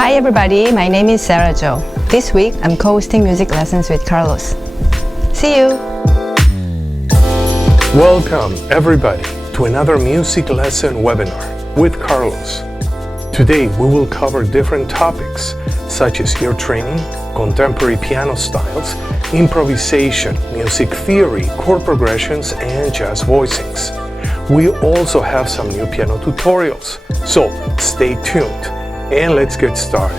Hi everybody, my name is Sera Jo. This week I'm co-hosting music lessons with Carlos. See you! Welcome everybody to another music lesson webinar with Carlos. Today we will cover different topics such as ear training, contemporary piano styles, improvisation, music theory, chord progressions, and jazz voicings. We also have some new piano tutorials, so stay tuned and let's get started.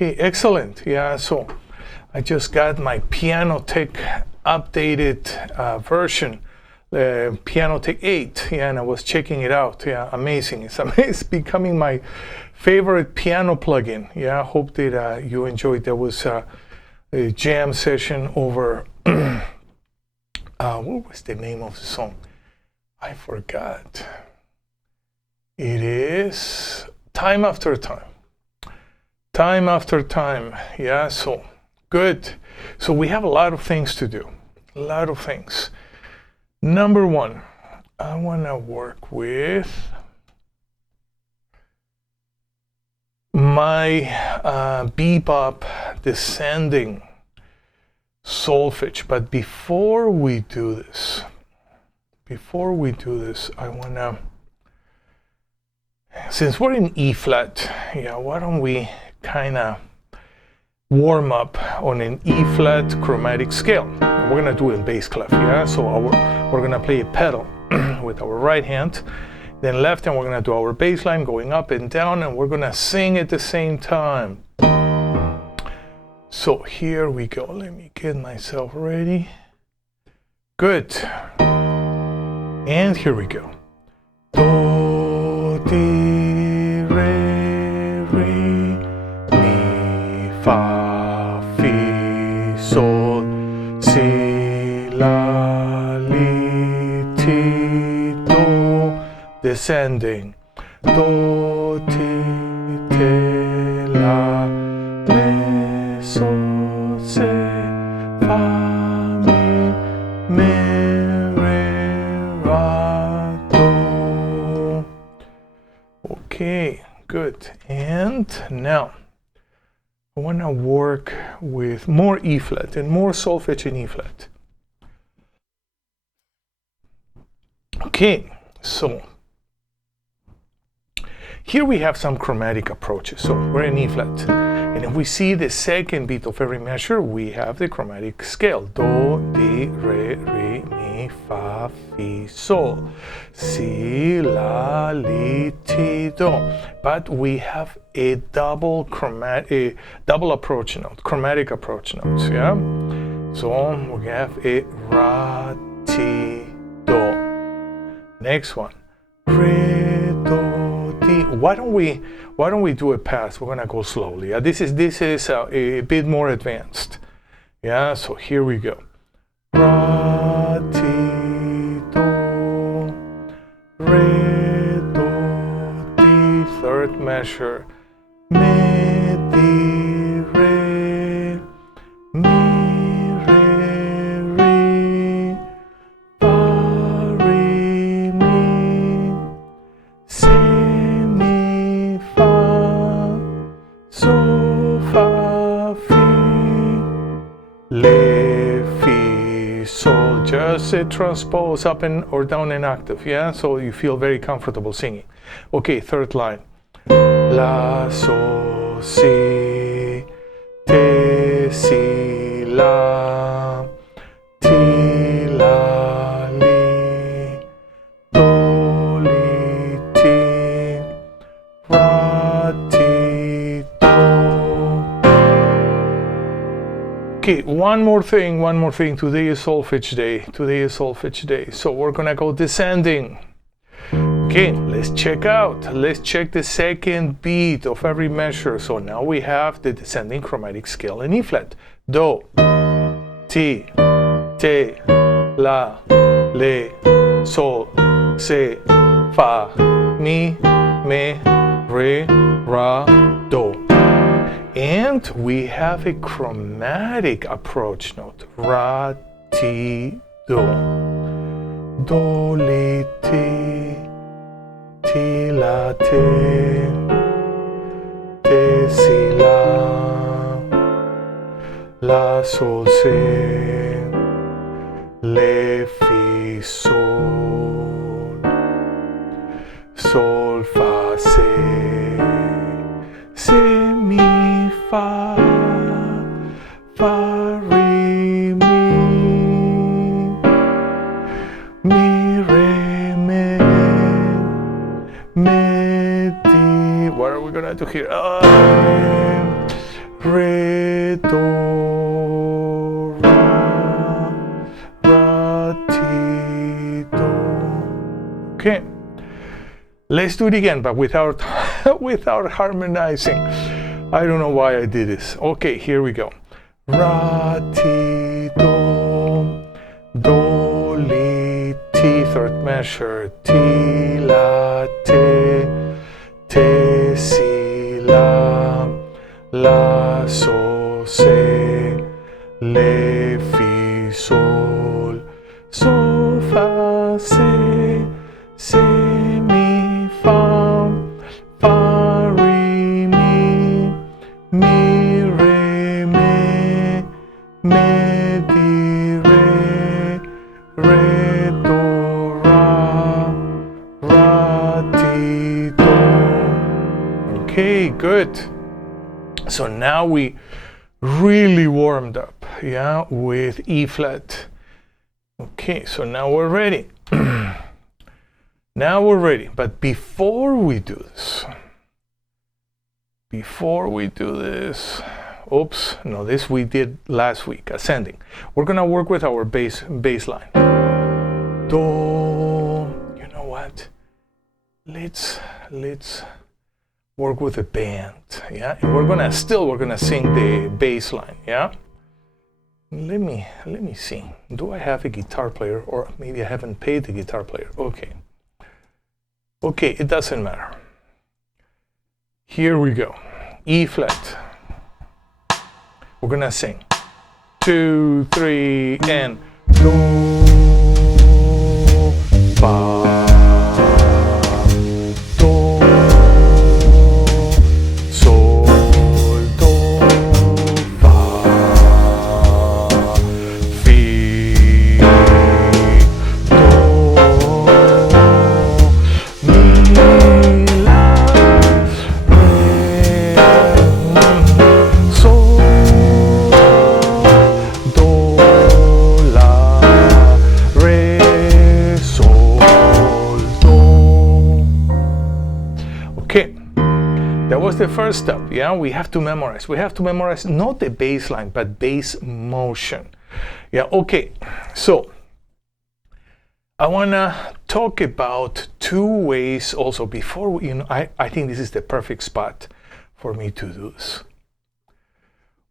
Okay, excellent. Yeah, so I just got my PianoTeq updated version, the PianoTeq8, yeah, and I was checking it out. Yeah, amazing. It's becoming my favorite piano plugin. Yeah, I hope that you enjoyed. There was a jam session over, what was the name of the song? I forgot. It is Time After Time. Time after time, yeah, so good. So we have a lot of things to do, a lot of things. Number one, I want to work with my BeBop descending solfege. But before we do this, I want to, since we're in E flat, yeah, why don't we kind of warm up on an E flat chromatic scale. We're gonna do it in bass clef, yeah. So we're gonna play a pedal with our right hand, then left hand we're gonna do our bass line going up and down, and we're gonna sing at the same time. So here we go. Let me get myself ready. Good. And here we go. Do, di, re, fa, fi, sol, si, la, li, ti, do, descending, do, ti, te, la, le, sol, se, fa, mi, re, ra, do. Okay, good. And now I want to work with more E flat and more solfege in E flat. Okay, so here we have some chromatic approaches. So we're in E flat. And if we see the second beat of every measure, we have the chromatic scale. Do, di, re, mi, fa, fi, sol, si, la, li, ti, do. But we have a double approach note, chromatic approach notes, yeah? So we have a ra, ti, Next one. Re, do, ti. Why don't we do it fast? We're gonna go slowly. This is a bit more advanced. Yeah, so here we go. Ra, ti, do, re, do, ti. Third measure. Me, di, re, mi, re, re, fa, re, mi, si, mi, fa, so, fa, fi, le, fi, sol. Just transpose up and or down an octave, yeah? So you feel very comfortable singing. Okay, third line. La, so, si, te, si, la, ti, la, li, do, li, ti, ra, ti, do. Okay, one more thing. Today is solfege day. So we're gonna go descending. Okay, let's check the second beat of every measure. So now we have the descending chromatic scale in E flat. Do, ti, te, la, le, sol, si, fa, mi, me, re, ra, do. And we have a chromatic approach note. Ra, ti, do. Do, li, ti. Ti, la, te, te, si, la, sol, si, le, fi, sol, sol, fa, si, mi, fa, re, mi, re, me, di. What are we gonna do here? Re, do, ra, ti, do. Okay, let's do it again, but without harmonizing. I don't know why I did this. Okay, here we go. Ra, ti, do, li, ti, third measure, ti, la, te, si, la, so, se, le, fi, sol, so, fa, se, mi, fa, re, mi, re, me, di, re, do, ra, ti, do. Okay, good. So now we really warmed up, yeah, with E flat. Okay, so now we're ready. But before we do this, oops, no, this we did last week, ascending. We're gonna work with our bass line. Do, you know what? Let's work with a band, yeah? And we're gonna sing the bass line, yeah? Let me see. Do I have a guitar player, or maybe I haven't paid the guitar player? Okay, it doesn't matter. Here we go. E flat. We're gonna sing 2, 3, and do, fa, do, sol, do, fa, fi, do, mi, la, re, sol, do, la, re, sol, do. Okay, that was the first step. Yeah, we have to memorize. Not the bass line, but bass motion. Yeah, okay. So I want to talk about two ways also before we, I think this is the perfect spot for me to do this.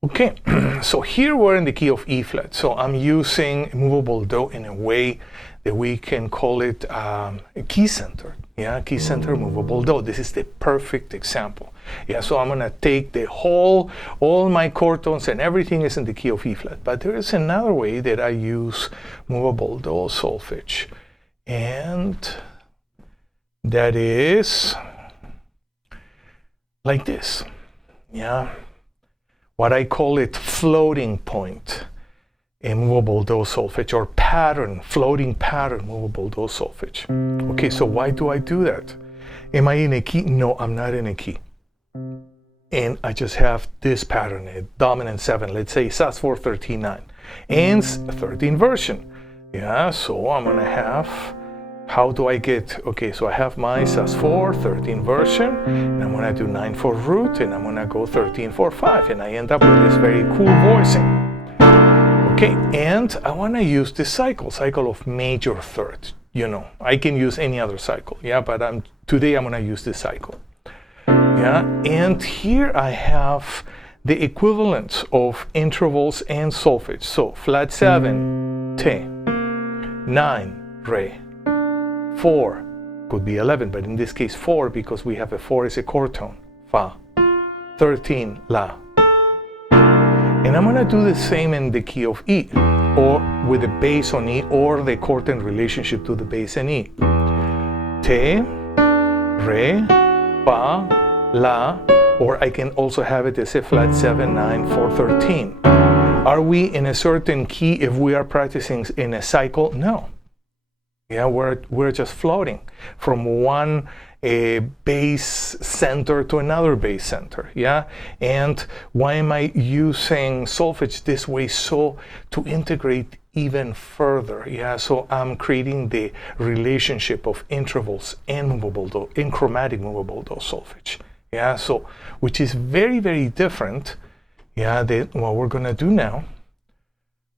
Okay, so here we're in the key of E flat. So I'm using movable do in a way that we can call it a key center. Yeah, key center movable do. This is the perfect example. Yeah, so I'm gonna take the whole, all my chord tones and everything is in the key of E flat. But there is another way that I use movable do solfege, and that is like this. Yeah, what I call it floating point in movable do solfege, or pattern, floating pattern movable do solfege. Okay, so why do I do that? Am I in a key? No, I'm not in a key. And I just have this pattern, a dominant 7, let's say sus4 13 9, and 3rd inversion. Yeah, so I'm gonna have, how do I get, okay, so I have my sus4, 3rd inversion, and I'm gonna do 9/4 root, and I'm gonna go 13/4 5, and I end up with this very cool voicing. Okay, and I wanna use this cycle of major third. I can use any other cycle, yeah, but today I'm gonna use this cycle. Yeah, and here I have the equivalence of intervals and solfege. So flat 7, Te, 9, Re, 4, could be 11, but in this case 4 because we have a 4 as a chord tone, Fa, 13, La. And I'm gonna do the same in the key of E, or with the bass on E, or the chord in relationship to the bass in E. Te, Re, Fa, La, or I can also have it as a flat 7, 9, 4, 13. Are we in a certain key if we are practicing in a cycle? No. Yeah, we're just floating from one bass center to another bass center. Yeah, and why am I using solfege this way? So to integrate even further. Yeah, so I'm creating the relationship of intervals and movable do, in chromatic movable do solfege. Yeah, so which is very, very different. Yeah, than what we're gonna do now,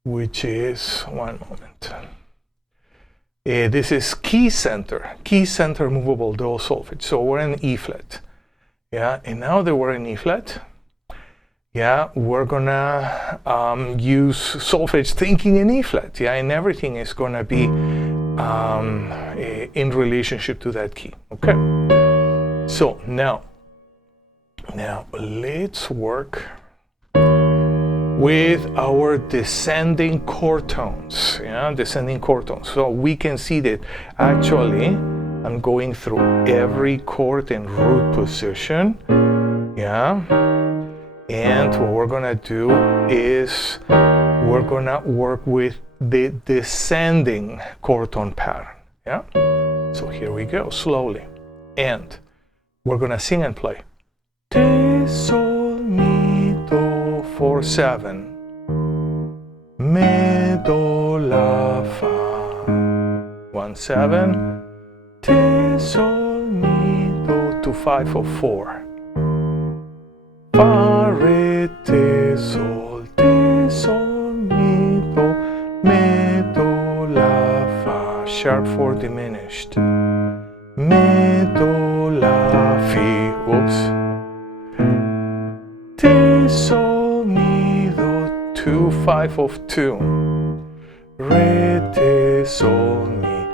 which is, one moment. This is key center movable do solfege. So we're in E flat. Yeah, and now that we're in E flat, yeah, we're gonna use solfege thinking in E flat. Yeah, and everything is gonna be in relationship to that key. Okay. So now let's work with our descending chord tones. Yeah, descending chord tones. So we can see that actually I'm going through every chord in root position. Yeah, and what we're gonna do is we're gonna work with the descending chord tone pattern. Yeah, so here we go slowly, and we're gonna sing and play. Te, sol, mi, do, 4, 7, me, do, la, fa, 1, 7, te, sol, mi, do, 2, 5, 4, fa, re, te, sol, mi, do, me, do, la, fa, sharp 4 diminished, me, do, la, fi, oops, te, sol, mi, do, 2, 5 of 2, re, te, sol, mi,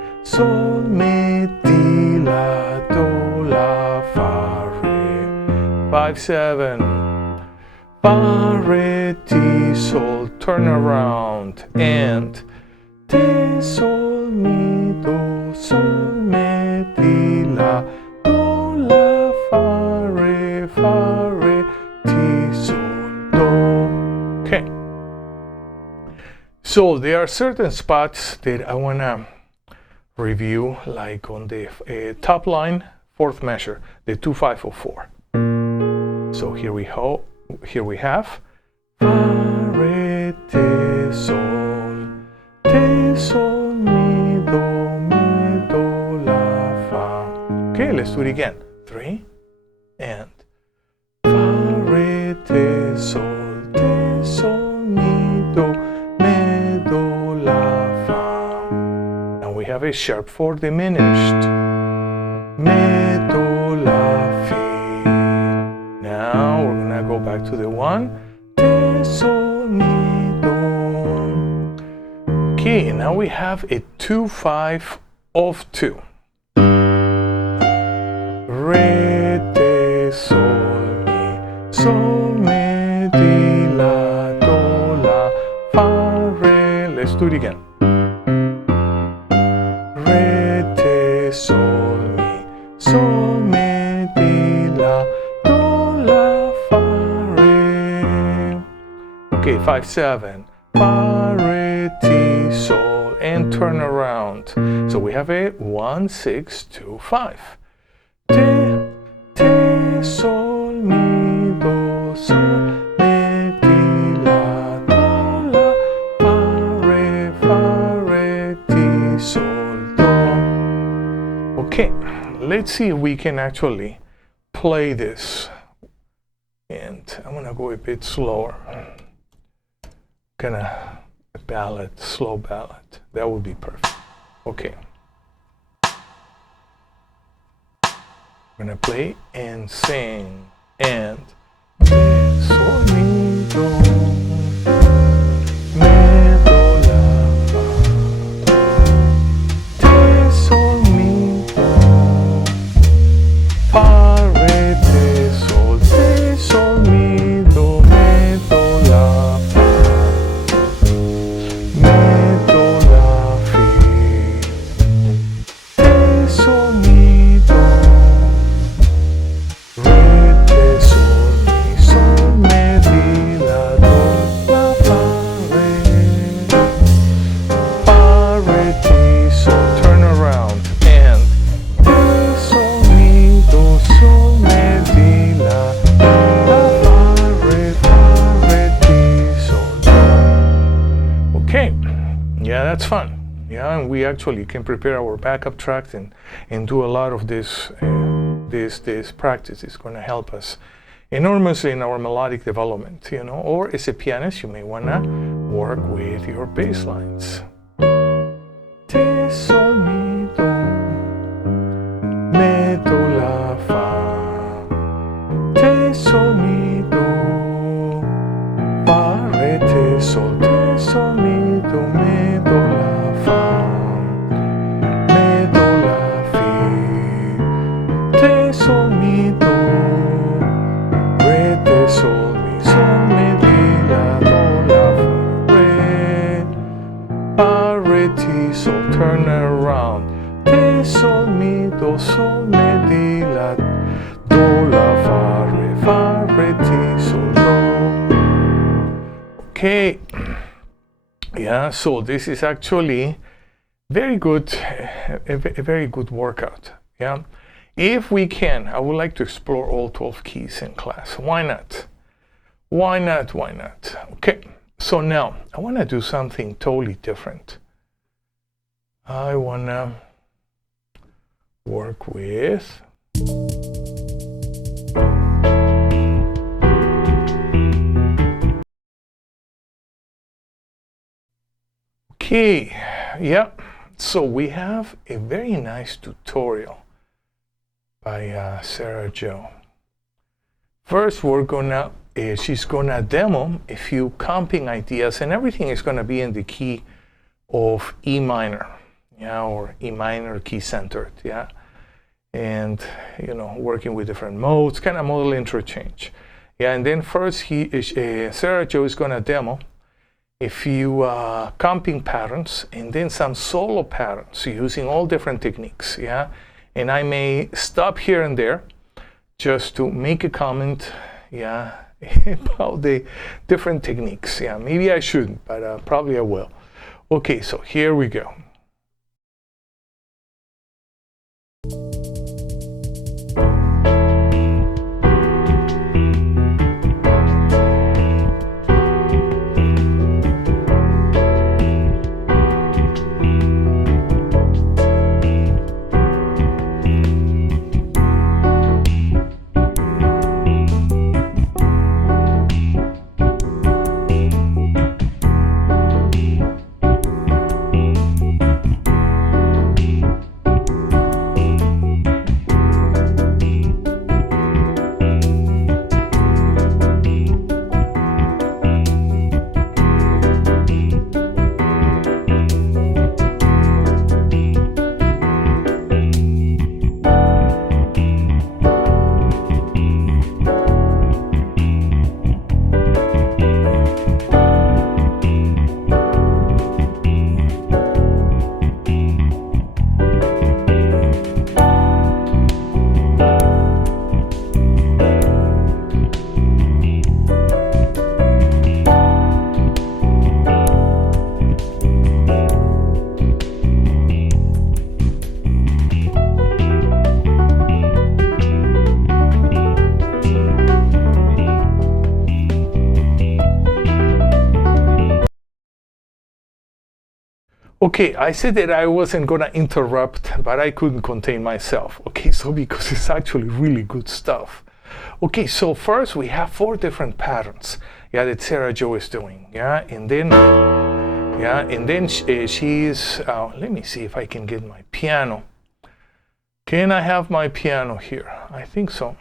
di, la, do, la, fa, re, 5, 7, fa, re, ti, sol, turn around, and te, sol, mi, do, di, la, do, la, fa, re, ti, sol, do. Okay. So there are certain spots that I want to review, like on the top line, 4th measure, the 2, 5, 4. So here we have fa, re, te, sol, mi, do, la, fa. Okay, let's do it again. 3 and fa, re, te, sol, mi, do, la, fa. Now we have have a sharp 4 diminished. Me, do, la, fi. Now we're gonna go back to the 1. Te, sol, mi, do. Okay, now we have a 2-5 of 2. Re, te, sol, mi, di, la, do, la, fa, re. Let's do it again. Re, te, sol, mi, di, la, do, la, fa, re. Okay, 5-7. Fa, re, ti, sol, and turn around. So we have a 1-6-2-5. Te, te, sol, mi, do, sol, mi, di, la, do, la, fa, re, ti, sol, do. Okay, let's see if we can actually play this. And I'm gonna go a bit slower. Gonna ballad, slow ballad. That would be perfect. Okay. We're gonna play and sing and sol, mi, do, me, do, la, fa. Te, sol, mi, do, fa, re, te, sol, mi, do, me, do, la, fa. Me, do, la, fi. Te, sol, mi, do. That's fun, yeah, and we actually can prepare our backup tracks and do a lot of this practice. Is going to help us enormously in our melodic development, you know. Or as a pianist, you may want to work with your bass lines. Te, sol, mi, do, me, do, la, fa. Te, sol, mi, do, fa, re, te, sol, mi, do, me, do, la, fa. Me, do, la, fi. Te, sol, mi, do, re, te, sol, mi, di, la, do, la, fa, re. Fa, re, ti, sol, turn around. Te, sol, mi, do, di, la, do, la, fa, re, ti, sol, do. Okay. Yeah, so this is actually very good, a very good workout. Yeah, if we can, I would like to explore all 12 keys in class. Why not? Why not? Why not? Okay, so now I want to do something totally different. I want to work with okay, yeah, so we have a very nice tutorial by Sera Jo. First, we're gonna, she's gonna demo a few comping ideas, and everything is gonna be in the key of E minor, yeah, or E minor key centered, yeah, and you know, working with different modes, kind of modal interchange, yeah. And then first, Sera Jo is gonna demo a few comping patterns and then some solo patterns using all different techniques, yeah. And I may stop here and there just to make a comment, yeah, about the different techniques. Yeah, maybe I shouldn't, but probably I will. Okay, so here we go. Okay, I said that I wasn't gonna interrupt, but I couldn't contain myself. Okay, so because it's actually really good stuff. Okay, so first we have 4 different patterns, yeah, that Sera Jo is doing, yeah, and then she's. Let me see if I can get my piano. Can I have my piano here? I think so.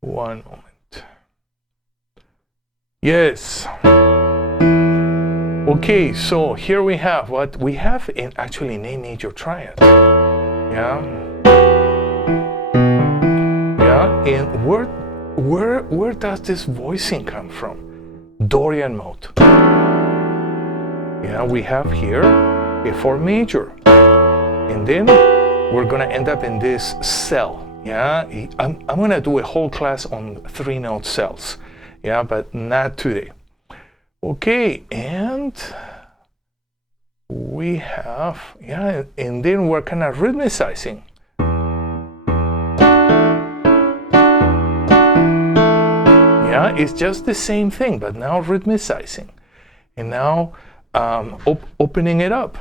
One moment. Yes. Okay, so here we have what we have in actually an A major triad. Yeah. Yeah, and where does this voicing come from? Dorian mode. Yeah, we have here a 4 major. And then we're gonna end up in this cell. Yeah, I'm gonna do a whole class on 3-note cells. Yeah, but not today. Okay, and we have, yeah, and then we're kind of rhythmicizing. Yeah, it's just the same thing, but now rhythmicizing. And now opening it up.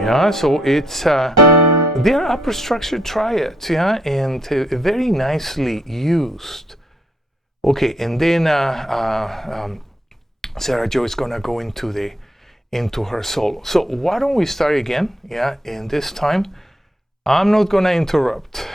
Yeah, so it's they're upper structure triads, yeah, and very nicely used. Okay, and then Sera Jo is gonna go into her solo. So why don't we start again? Yeah, and this time I'm not gonna interrupt.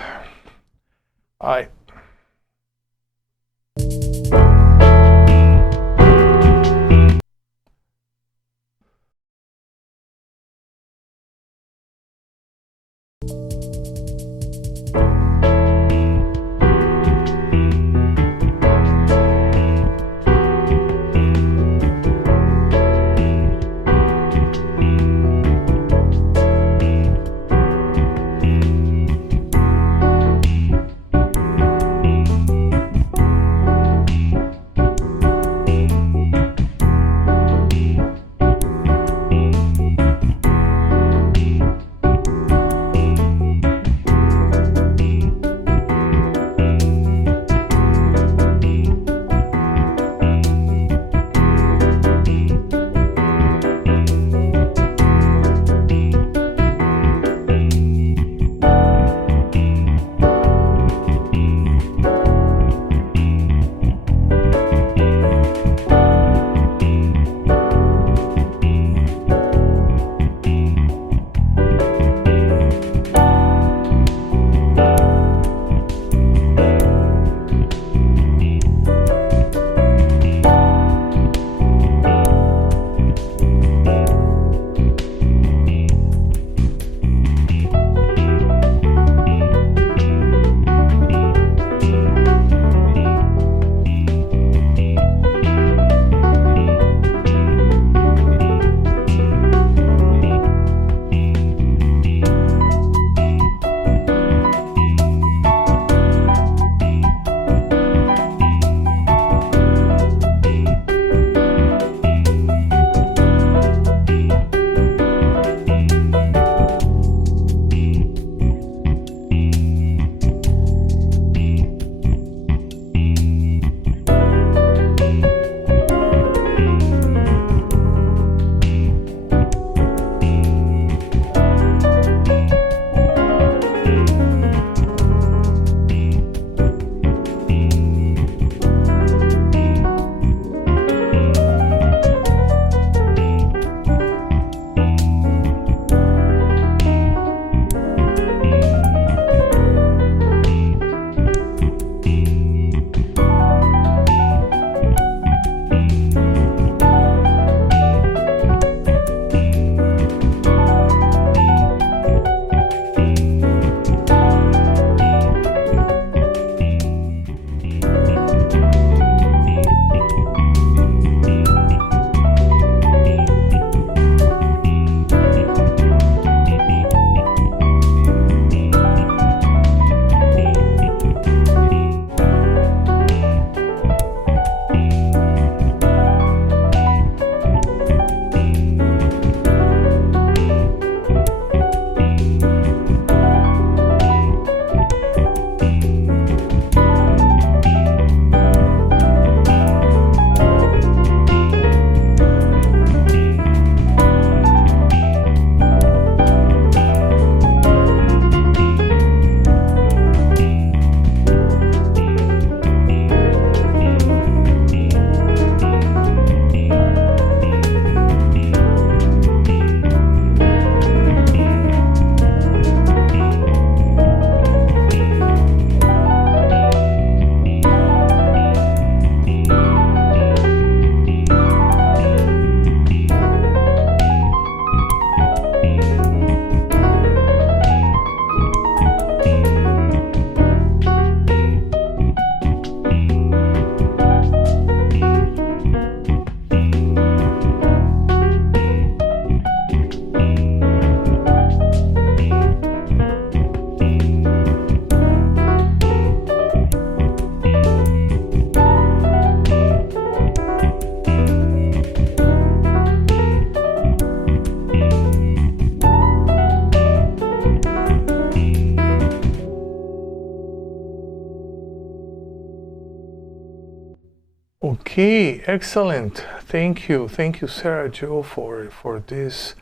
Okay, excellent. Thank you, Sera Jo, for this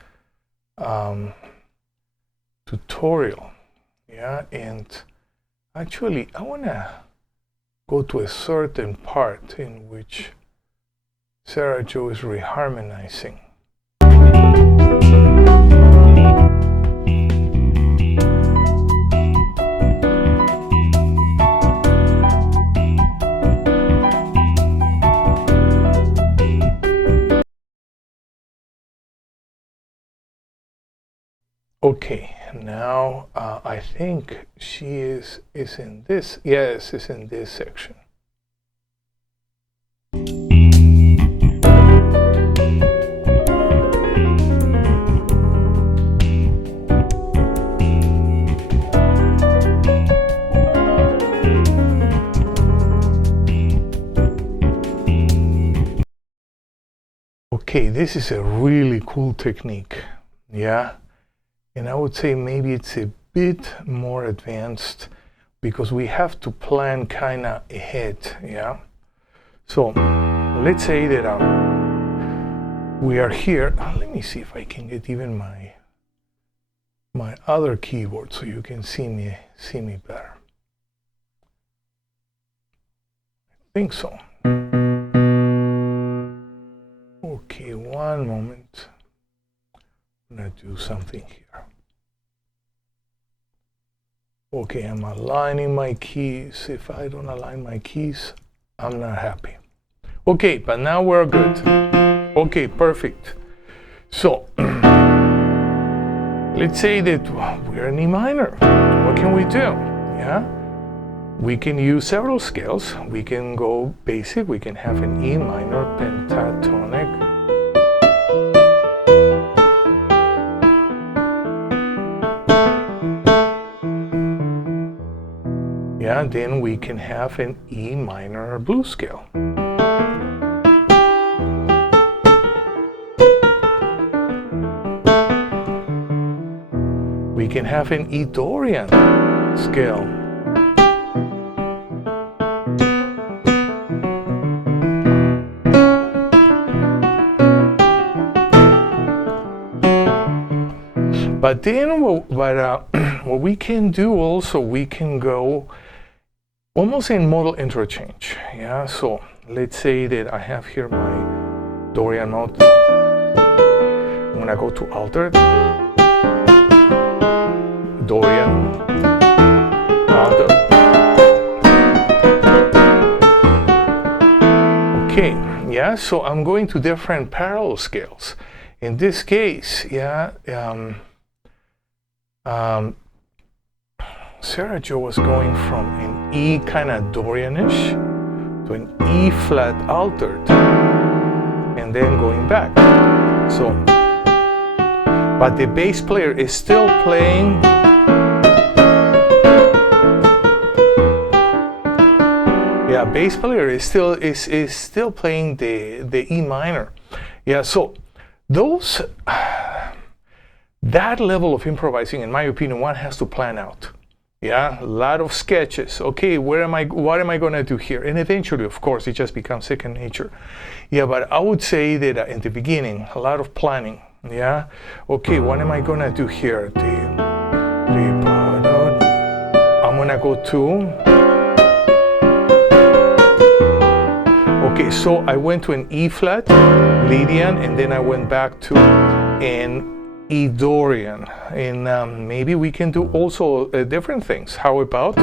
tutorial. Yeah, and actually, I wanna go to a certain part in which Sera Jo is reharmonizing. Okay, now I think she is in this. Yes, is in this section. Okay, this is a really cool technique. Yeah. And I would say maybe it's a bit more advanced because we have to plan kind of ahead, yeah? So let's say that we are here. Let me see if I can get even my other keyboard so you can see me better. I think so. Okay, one moment. I'm gonna do something here. Okay, I'm aligning my keys. If I don't align my keys, I'm not happy. Okay, but now we're good. Okay, perfect. So, let's say that we're in E minor. What can we do? Yeah, we can use several scales. We can go basic. We can have an E minor pentatonic. Yeah, then we can have an E minor blues scale. We can have an E Dorian scale. But then what we can do also, we can go almost in modal interchange. Yeah, so let's say that I have here my Dorian note. I'm gonna go to altered, Dorian, altered. Okay, yeah, so I'm going to different parallel scales. In this case, yeah, Sera Jo was going from an E kind of Dorianish to an E flat altered and then going back. So, but the bass player is still playing bass player is still playing the E minor. Yeah, so those that level of improvising, in my opinion, one has to plan out. Yeah, a lot of sketches. Okay, what am I going to do here? And eventually, of course, it just becomes second nature. Yeah, but I would say that in the beginning, a lot of planning. Yeah, okay, what am I going to do here? I'm going to go to. Okay, so I went to an E flat, Lydian, and then I went back to an E Dorian, and maybe we can do also different things. How about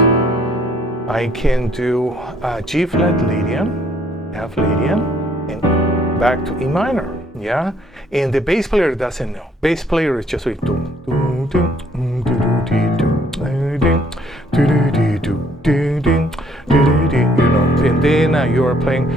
I can do G flat Lydian, F Lydian, and back to E minor. Yeah, and the bass player doesn't know. Bass player is just like you know, and then you are playing.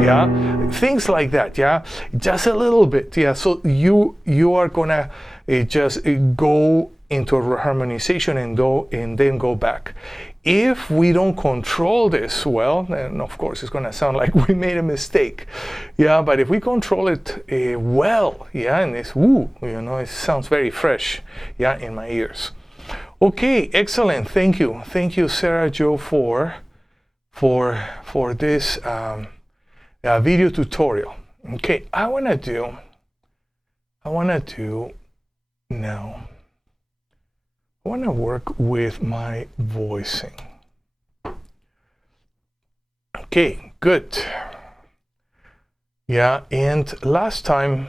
Yeah, things like that. Yeah, just a little bit. Yeah, so you are gonna just go into a reharmonization and then go back. if we don't control this well, then of course it's going to sound like we made a mistake. Yeah, but if we control it well, yeah, and it's woo, you know, it sounds very fresh, yeah, in my ears. Okay, excellent. Thank you, Sera Jo, for this video tutorial. Okay, I wanna do now. I want to work with my voicing. Okay, good. Yeah, and last time,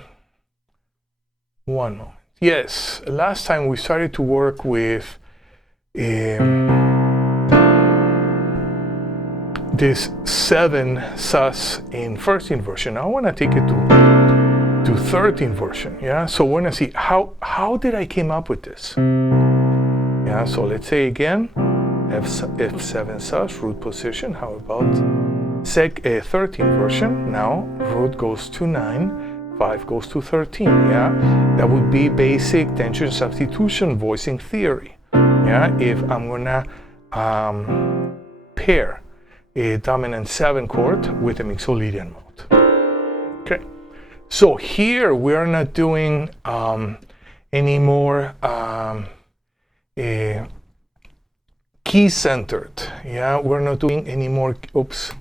one moment. Yes, last time we started to work with this 7 sus in first inversion. I want to take it to third inversion. Yeah, so we're gonna see how did I came up with this. Yeah, so let's say again, F7 sus, root position. How about third inversion? Now root goes to 9, 5 goes to 13. Yeah, that would be basic tension substitution voicing theory. Yeah, if I'm gonna pair a dominant 7 chord with a Mixolydian mode. Okay, so here we are not doing any more key-centered. Yeah, we're not doing any more. Oops.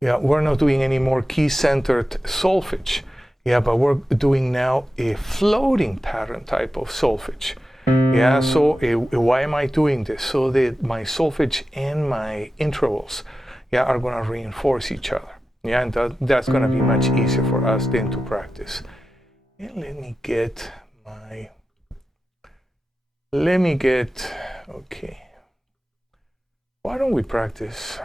Yeah, we're not doing any more key-centered solfege. Yeah, but we're doing now a floating pattern type of solfege. Yeah, so why am I doing this? So that my solfege and my intervals, yeah, are going to reinforce each other. Yeah, and that's going to be much easier for us then to practice. And let me get, okay. Why don't we practice?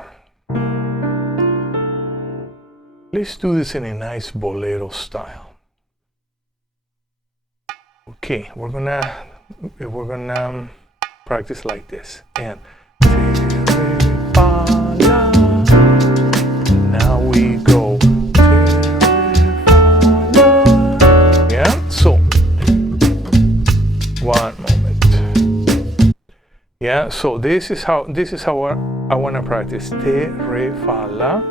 Let's do this in a nice bolero style. Okay, we're gonna practice like this. And now we go. Yeah, so one moment. Yeah, so this is how I want to practice. Te, re, fa, la.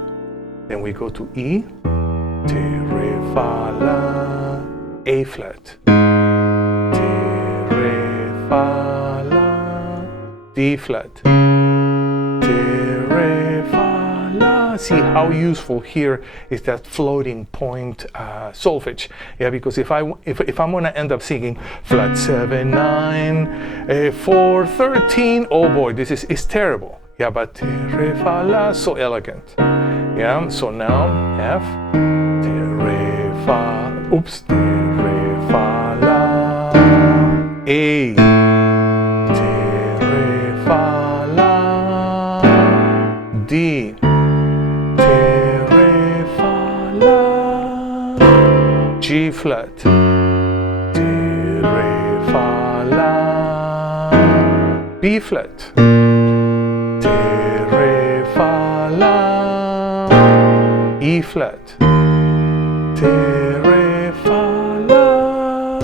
Then we go to E. Te, re, fa, la. A flat. Te, re, fa, la. D flat. Te, re, fa, la. See how useful here is that floating point solfege. Yeah, because if I'm gonna end up singing flat 7, 9, 4, 13, oh boy, this is terrible. Yeah, but te, re, fa, la, so elegant. Yeah, so now F, te, re, fa, oops, te, re, fa, la, A, te, re, fa, la, D, te, re, fa, la, G flat, te, re, fa, la, B flat, te, re, fa, la, E flat, te, re, fa, la,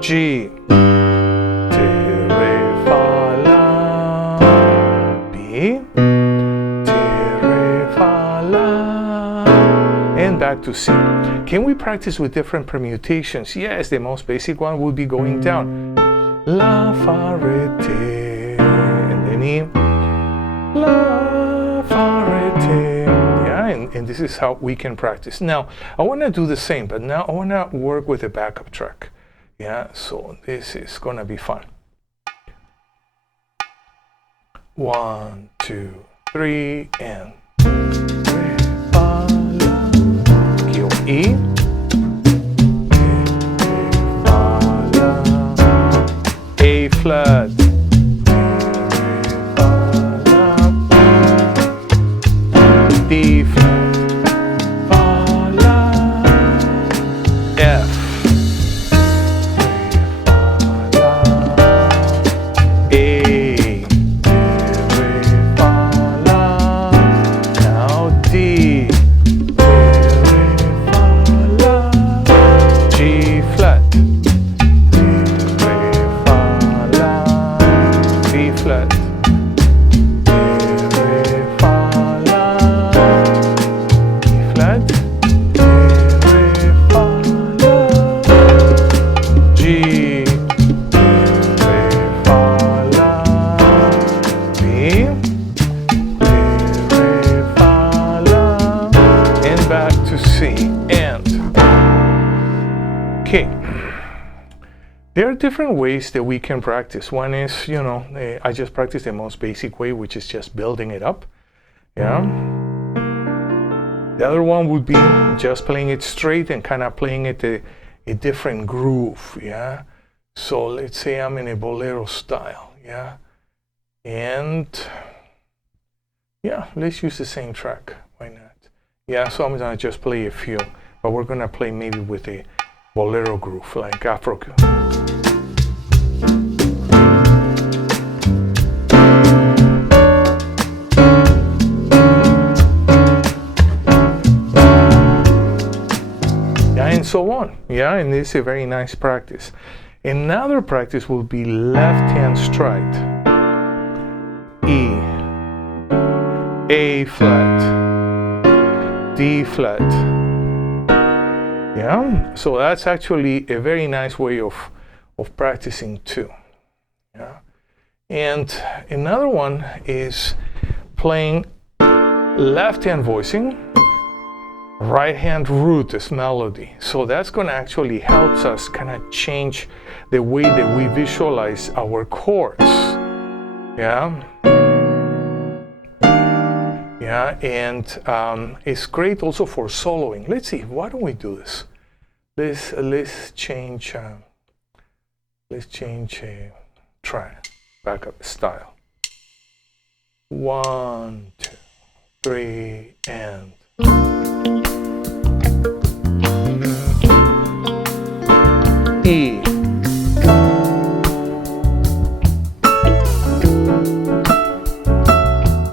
G, te, re, fa, la, B, te, re, fa, la, and back to C. Can we practice with different permutations? Yes, the most basic one would be going down. La, fa, re, te, and then E, la, fa, re, te. And this is how we can practice. Now, I want to do the same, but now I want to work with a backup track. Yeah, so this is going to be fun. 1, 2, 3, and re, fa, la, key of E, re, fa, la, A flat, re, fa, la, D flat. Okay. There are different ways that we can practice. One is, you know, I just practice the most basic way, which is just building it up. Yeah. The other one would be just playing it straight and kind of playing it a different groove. Yeah. So let's say I'm in a bolero style. Yeah. And yeah, let's use the same track. Why not? Yeah. So I'm gonna just play a few, but we're gonna play maybe with a bolero groove, like Afro. And so on. Yeah, and this is a very nice practice. Another practice will be left hand stride. E, A flat, D flat. Yeah, so that's actually a very nice way of practicing too. Yeah, and another one is playing left hand voicing, right hand root as melody. So that's going to actually help us kind of change the way that we visualize our chords. Yeah. Yeah, and it's great also for soloing. Let's see, why don't we do this? Let's change track, backup style. 1, 2, 3, and E,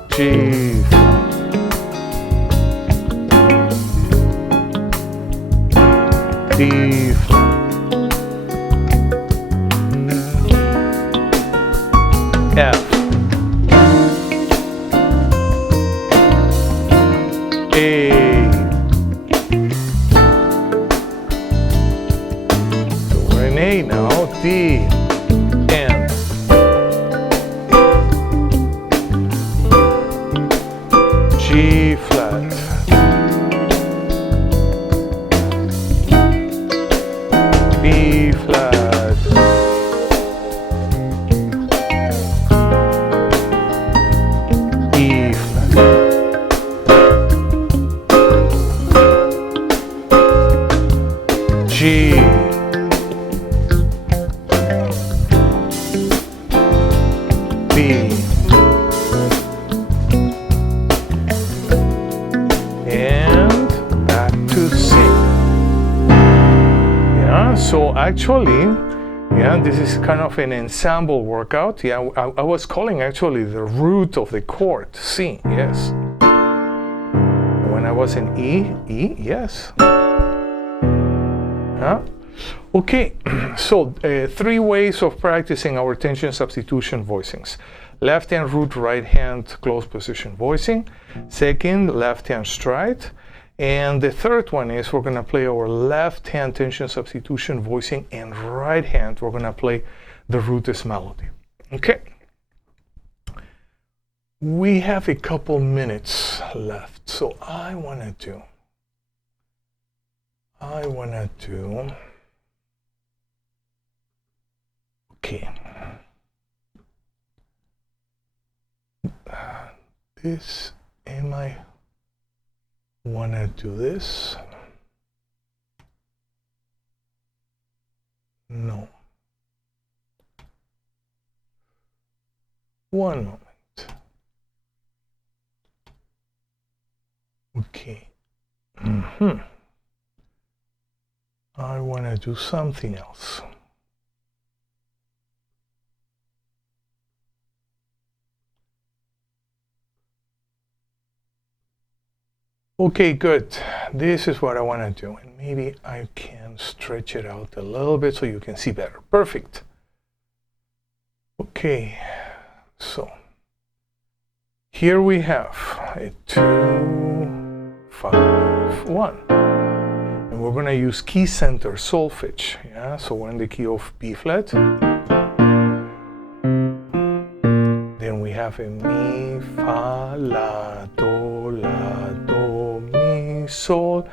G, D flat, F, A. So we're in A now. D, N, G flat, B flat, E flat, G, B, and back to C. Yeah, so actually, yeah, this is kind of an ensemble workout. Yeah, I was calling actually the root of the chord, C, yes. When I was in E, yes. Huh? Okay, so 3 ways of practicing our tension substitution voicings. Left hand root, right hand close position voicing. Second, left hand stride. And the third one is we're going to play our left hand tension substitution voicing, and right hand we're going to play the root as melody. Okay. We have a couple minutes left, so I want to do okay. This, am I want to do this? No. One moment. Okay. I want to do something else. Okay, good. This is what I want to do, and maybe I can stretch it out a little bit so you can see better. Perfect. Okay, so here we have a 2, 5, 1. And we're going to use key center solfege. Yeah, so we're in the key of B flat. Then we have a mi, fa, la, do, mi, sol,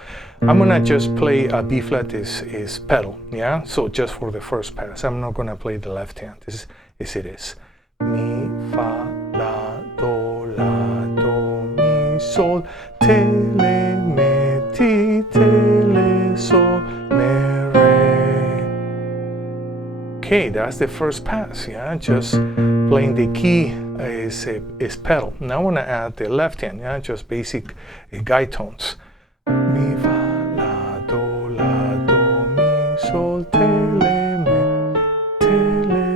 I'm gonna just play a B flat is pedal, yeah? So just for the first pass, I'm not gonna play the left hand, as it is. Mi, fa, la, do, mi, sol, te, le, me, ti, te, le, sol, me, re. Okay, that's the first pass, yeah? Just playing the key is pedal. Now I wanna add the left hand, yeah? Just basic guide tones. Mi, fa, la, do, mi, sol, te, le,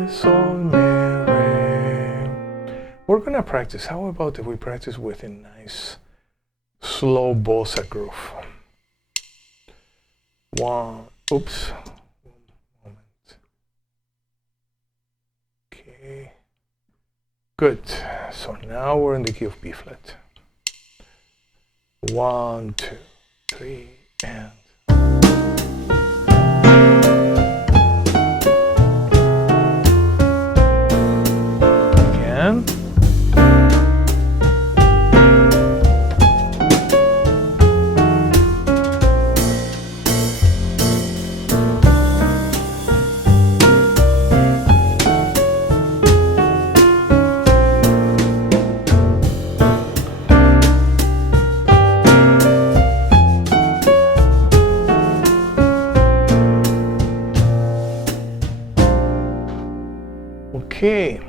sol, me, re. We're gonna practice. How about if we practice with a nice, slow bossa groove? Oops. One moment. Okay. Good. So now we're in the key of B flat. 1, 2, 3, and again. Okay,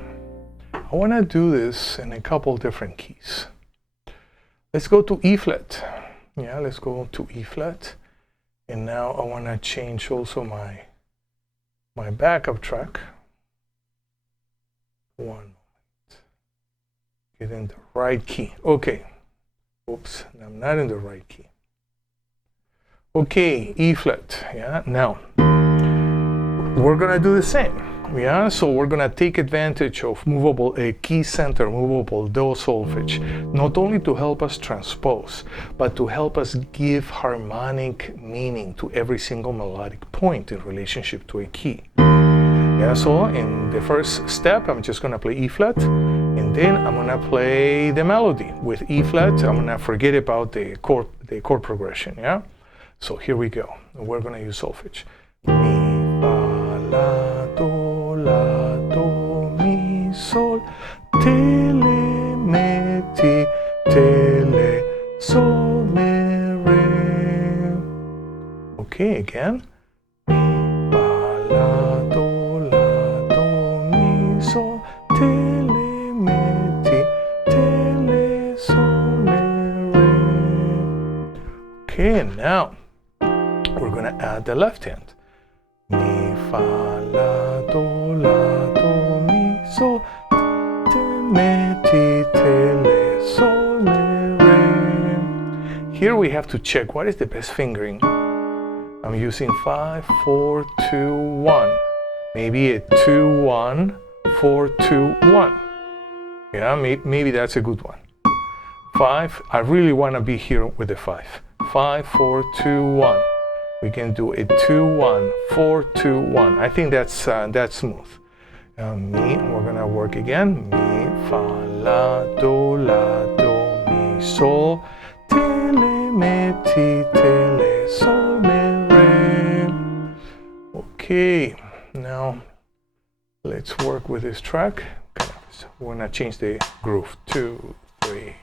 I want to do this in a couple different keys. Let's go to E flat. Yeah, let's go to E flat. And now I want to change also my backup track. One moment. Get in the right key. Okay. Oops, I'm not in the right key. Okay, E flat. Yeah, now we're going to do the same. Yeah, so we're gonna take advantage of key center movable do solfege, not only to help us transpose, but to help us give harmonic meaning to every single melodic point in relationship to a key. Yeah, so in the first step, I'm just gonna play E flat, and then I'm gonna play the melody with E flat. I'm gonna forget about the chord progression. Yeah, so here we go. We're gonna use solfege. Mi, fa, la, do, mi, sol, te, le, me, ti, te, le, sol, me, re. Okay, again. Mi, fa, la, do, mi, sol, te, le, me, ti, te, le, sol, me, re. Okay, now we're gonna add the left hand. Mi, fa, la, do, mi, sol, te, me, ti, te, le, sol, me, re. Here we have to check what is the best fingering. I'm using 5, 4, 2, 1. Maybe a 2, 1, 4, 2, 1. Yeah, maybe that's a good one. 5, I really want to be here with the 5. 5, 4, 2, 1. We can do a 2, 1, 4, 2, 1. I think that's smooth. Mi, we're gonna work again. Mi, fa, la, do, mi, sol, te, le, me, ti, te, le, sol, me, re. Okay, now let's work with this track. Okay, so we're gonna change the groove. 2, 3.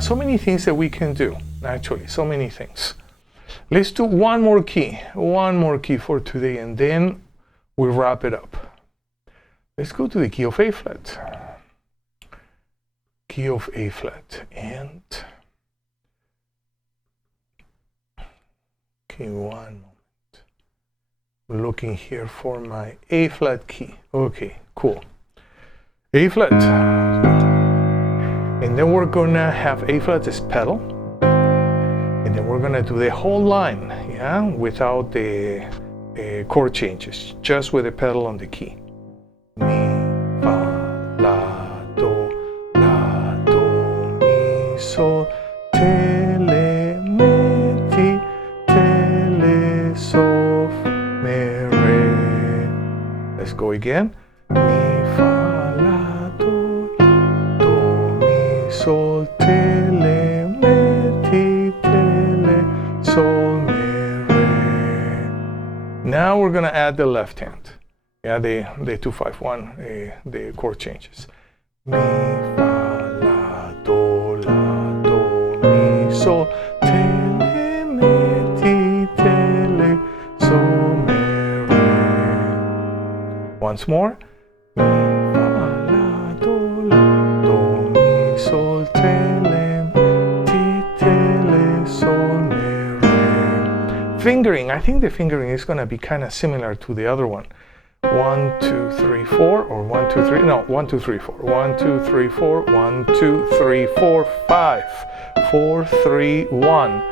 So many things that we can do, actually, so many things. Let's do one more key for today, and then we wrap it up. Let's go to the key of A flat. Key of A flat, and okay, one moment. I'm looking here for my A flat key. Okay, cool. A flat. And then we're gonna have A flat as pedal. And then we're gonna do the whole line, yeah, without the chord changes, just with the pedal on the key. Mi, fa, la, do, mi, sol, tele, me, ti, tele, sol, me, re. Let's go again. Mi, fa, la, do, mi, sol, tele, me, ti, tele, sol, me, re. Now we're gonna add the left hand. Yeah, the 2-5-1, the chord changes. Mi, fa, la, do, mi, sol, tele, me, ti, tele, sol, me, re. Once more. Mi, fa, la, do, mi, sol, tele, ti, tele, sol, me, re. Fingering, I think the fingering is gonna be kind of similar to the other one. 1, 2, 3, 4, or 1, 2, 3, no, 1, 2, 3, 4. 1, 2, 3, 4, 1, 2, 3, 4, 5, 4, 3, 1,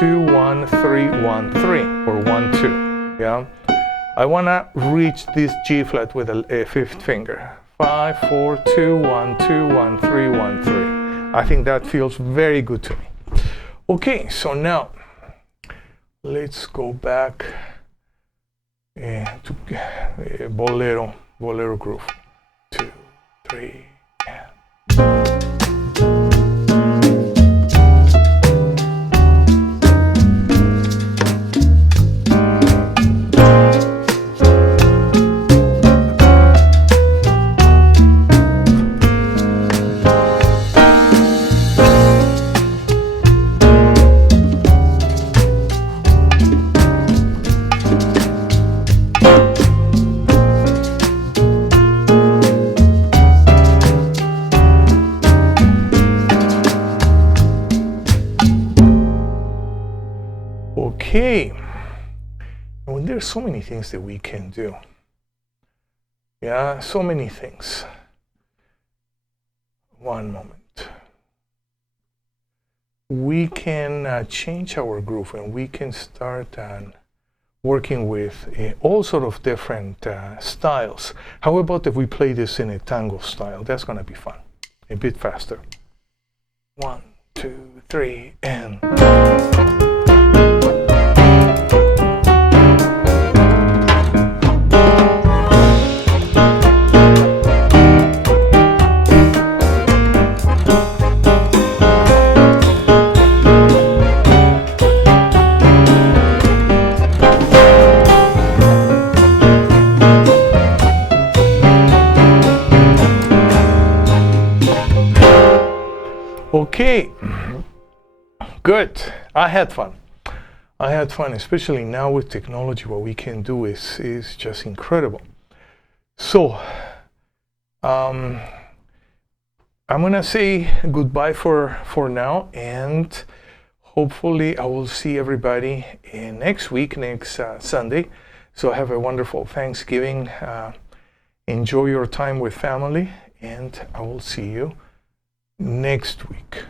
2, 1, 3, 1, 3, or 1, 2, yeah? I wanna reach this G flat with a fifth finger. 5, 4, 2, 1, 2, 1, 3, 1, 3. I think that feels very good to me. Okay, so now, let's go back to bolero groove. 2, 3, and. Okay, well, there's so many things that we can do. Yeah, so many things. One moment. We can change our groove, and we can start working with all sort of different styles. How about if we play this in a tango style? That's gonna be fun. A bit faster. 1, 2, 3, and. Okay, good. I had fun. Especially now with technology. What we can do is just incredible. So, I'm gonna say goodbye for now, and hopefully I will see everybody next week, next Sunday. So have a wonderful Thanksgiving. Enjoy your time with family, and I will see you next week.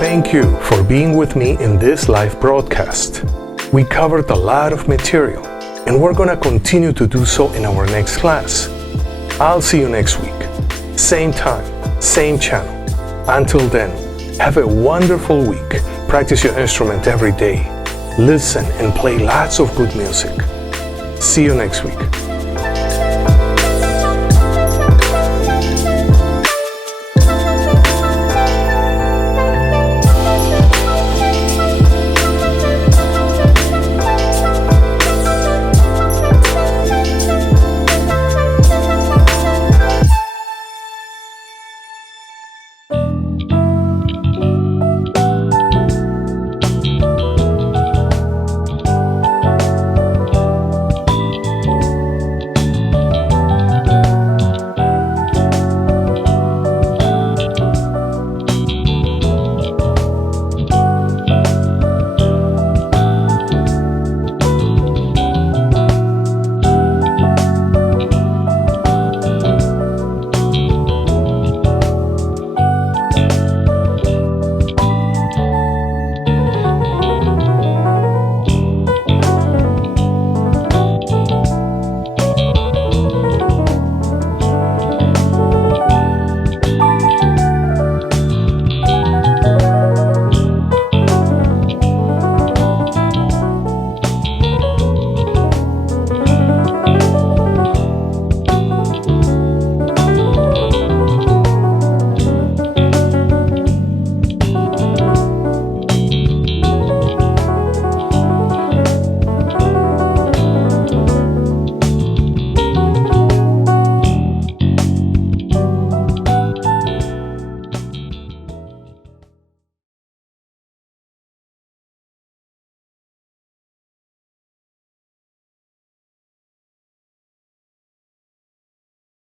Thank you for being with me in this live broadcast. We covered a lot of material, and we're gonna continue to do so in our next class. I'll see you next week. Same time, same channel. Until then, have a wonderful week. Practice your instrument every day. Listen and play lots of good music. See you next week.